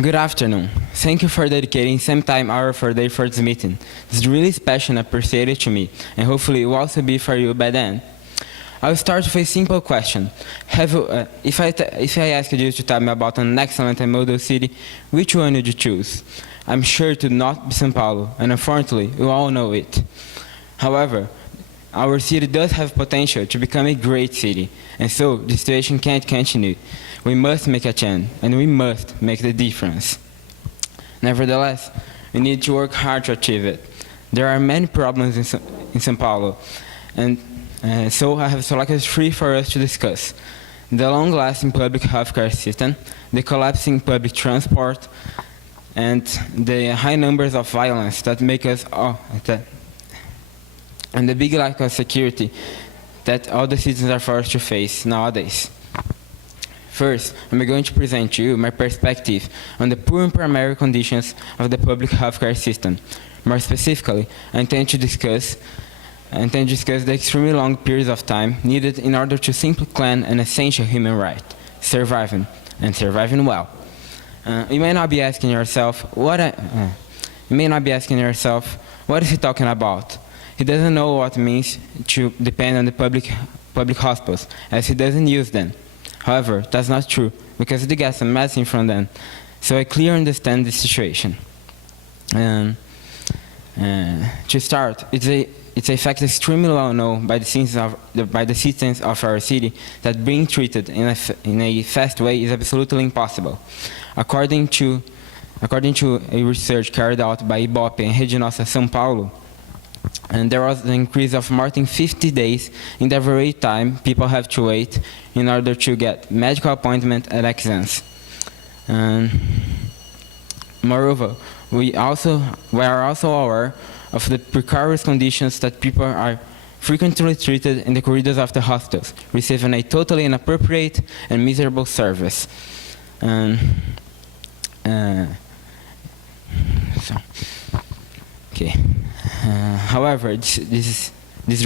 Good afternoon. Thank you for dedicating some time hour for day for this meeting. It's really special and appreciated to me, and hopefully it will also be for you by then. I'll start with a simple question. If I ask you to tell me about an excellent and model city, which one would you choose? I'm sure to not be São Paulo, and unfortunately, you all know it. However, our city does have potential to become a great city, and so the situation can't continue. We must make a change, and we must make the difference. Nevertheless, we need to work hard to achieve it. There are many problems in São Paulo, and so I have selected 3 for us to discuss. The long-lasting public healthcare system, the collapsing public transport, and the high numbers of violence that make us and the big lack of security that all the citizens are forced to face nowadays. First, I'm going to present to you my perspective on the poor and primary conditions of the public healthcare system. More specifically, I intend to discuss the extremely long periods of time needed in order to simply claim an essential human right, surviving, and surviving well. You may not be asking yourself, what is he talking about? He doesn't know what it means to depend on the public hospitals, as he doesn't use them. However, that's not true, because he gets some medicine from them, so I clearly understand the situation. To start, it's a fact extremely well known by the citizens of our city that being treated in a fast way is absolutely impossible. According to a research carried out by Ibope and Rede Nossa São Paulo, and there was an increase of more than 50 days in the average time people have to wait in order to get medical appointment and exams. Moreover, we are also aware of the precarious conditions that people are frequently treated in the corridors of the hospitals, receiving a totally inappropriate and miserable service. However, this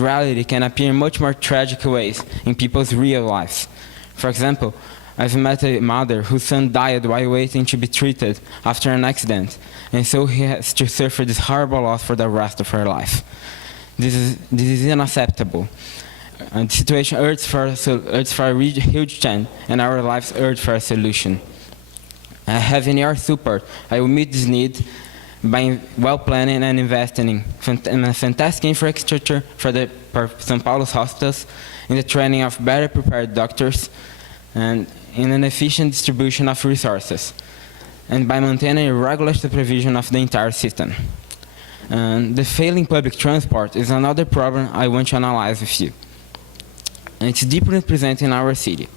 reality can appear in much more tragic ways in people's real lives. For example, I've met a mother whose son died while waiting to be treated after an accident, and so he has to suffer this horrible loss for the rest of her life. This is unacceptable. And the situation urges for a huge change, and our lives urge for a solution. Having your support, I will meet this need by well planning and investing in a fantastic infrastructure for São Paulo's hospitals, in the training of better prepared doctors, and in an efficient distribution of resources, and by maintaining a regular supervision of the entire system. The failing public transport is another problem I want to analyze with you. And it's deeply present in our city.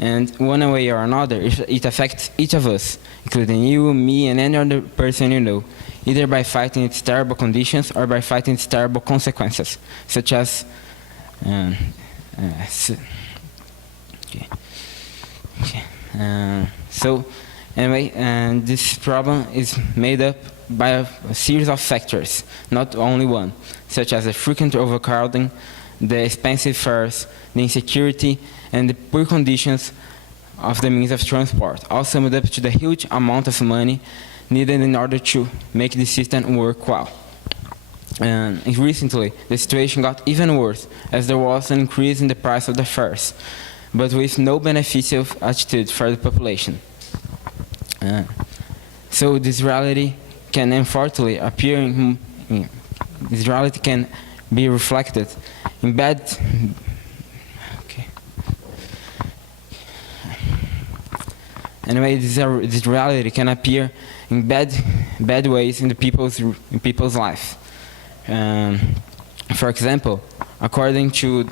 And one way or another, it affects each of us, including you, me, and any other person you know, either by fighting its terrible conditions or by fighting its terrible consequences, such as this problem is made up by a series of factors, not only one, such as the frequent overcrowding, the expensive fares, the insecurity, and the poor conditions of the means of transport, all summed up to the huge amount of money needed in order to make the system work well. And recently, the situation got even worse, as there was an increase in the price of the fares, but with no beneficial attitude for the population. So this reality can unfortunately this reality can be reflected in bad. Anyway, this reality can appear in bad ways in people's life. For example, according to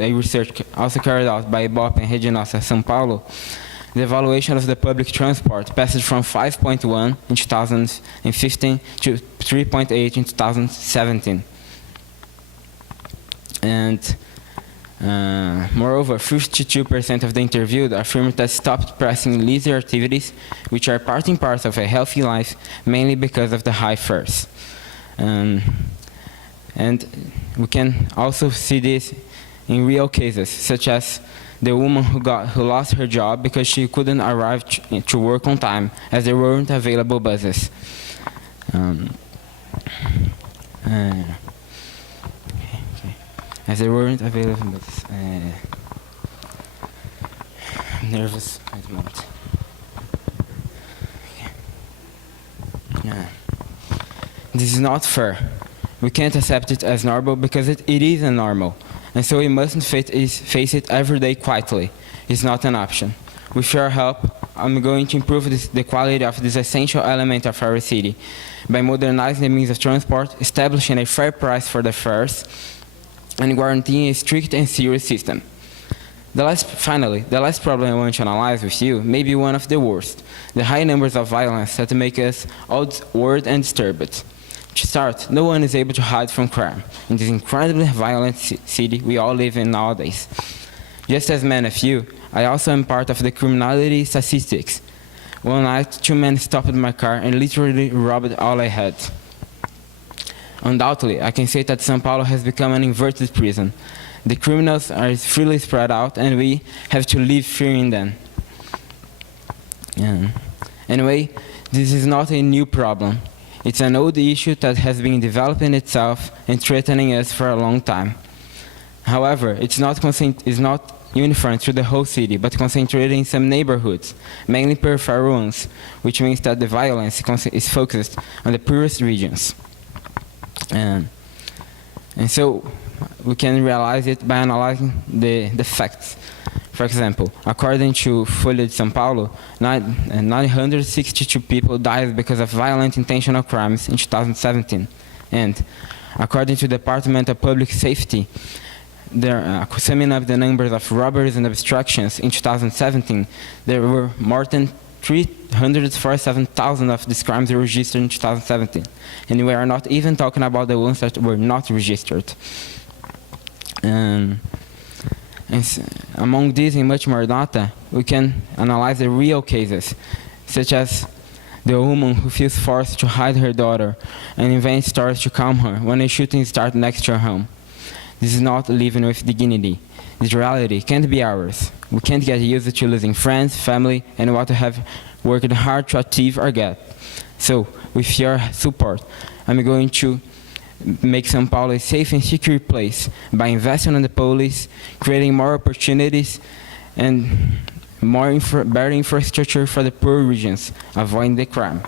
a research also carried out by Ibope and Rede Nossa São Paulo, the evaluation of the public transport passed from 5.1 in 2015 to 3.8 in 2017. And moreover, 52% of the interviewed affirmed that stopped pressing leisure activities, which are part and parcel of a healthy life, mainly because of the high fares. And we can also see this in real cases, such as the woman who lost her job because she couldn't arrive to work on time, as there weren't available buses. As there weren't available buses. I'm nervous at the moment. This is not fair. We can't accept it as normal because it isn't normal. And so we mustn't face it every day quietly. It's not an option. With your help, I'm going to improve the quality of this essential element of our city by modernizing the means of transport, establishing a fair price for the fares, and guaranteeing a strict and serious system. Finally, the last problem I want to analyze with you may be one of the worst: the high numbers of violence that make us all worried and disturbed. To start, no one is able to hide from crime in this incredibly violent city we all live in nowadays. Just as many of you, I also am part of the criminality statistics. One night, 2 men stopped my car and literally robbed all I had. Undoubtedly, I can say that São Paulo has become an inverted prison. The criminals are freely spread out, and we have to live fearing them. Anyway, this is not a new problem. It's an old issue that has been developing itself and threatening us for a long time. However, it's not uniform through the whole city, but concentrated in some neighborhoods, mainly peripheral ones, which means that the violence is focused on the poorest regions. And so we can realize it by analyzing the facts. For example, according to Folha de São Paulo, 962 people died because of violent intentional crimes in 2017. And according to the Department of Public Safety, summing up the numbers of robberies and obstructions in 2017, there were more than 347,000 of these crimes registered in 2017. And we are not even talking about the ones that were not registered. And among these and much more data, we can analyze the real cases, such as the woman who feels forced to hide her daughter and invents stories to calm her when a shooting starts next to her home. This is not living with dignity. This reality can't be ours. We can't get used to losing friends, family, and what we have worked hard to achieve or get. So, with your support, I'm going to make São Paulo a safe and secure place by investing in the police, creating more opportunities, and better infrastructure for the poor regions, avoiding the crime.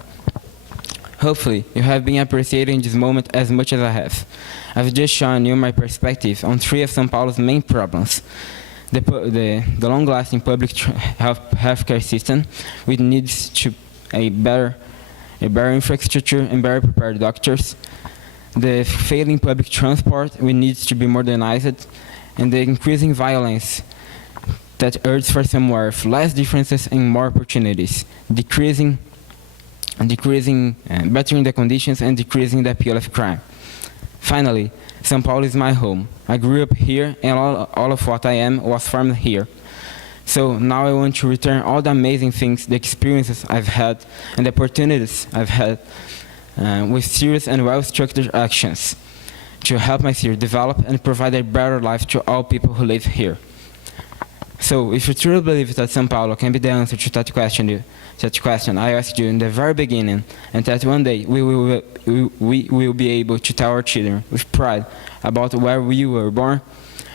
Hopefully, you have been appreciating this moment as much as I have. I've just shown you my perspective on 3 of São Paulo's main problems: the long-lasting public healthcare system, which needs a better infrastructure and better prepared doctors; the failing public transport, which needs to be modernized; and the increasing violence that urges for somewhere with less differences and more opportunities, bettering the conditions and decreasing the appeal of crime. Finally, São Paulo is my home. I grew up here, and all of what I am was formed here. So now I want to return all the amazing things, the experiences I've had, and the opportunities I've had with serious and well-structured actions to help my city develop and provide a better life to all people who live here. So, if you truly believe that São Paulo can be the answer to that question I asked you in the very beginning, and that one day we will be able to tell our children with pride about where we were born,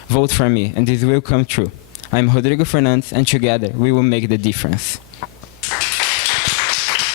vote for me, and this will come true. I'm Rodrigo Fernandes, and together we will make the difference.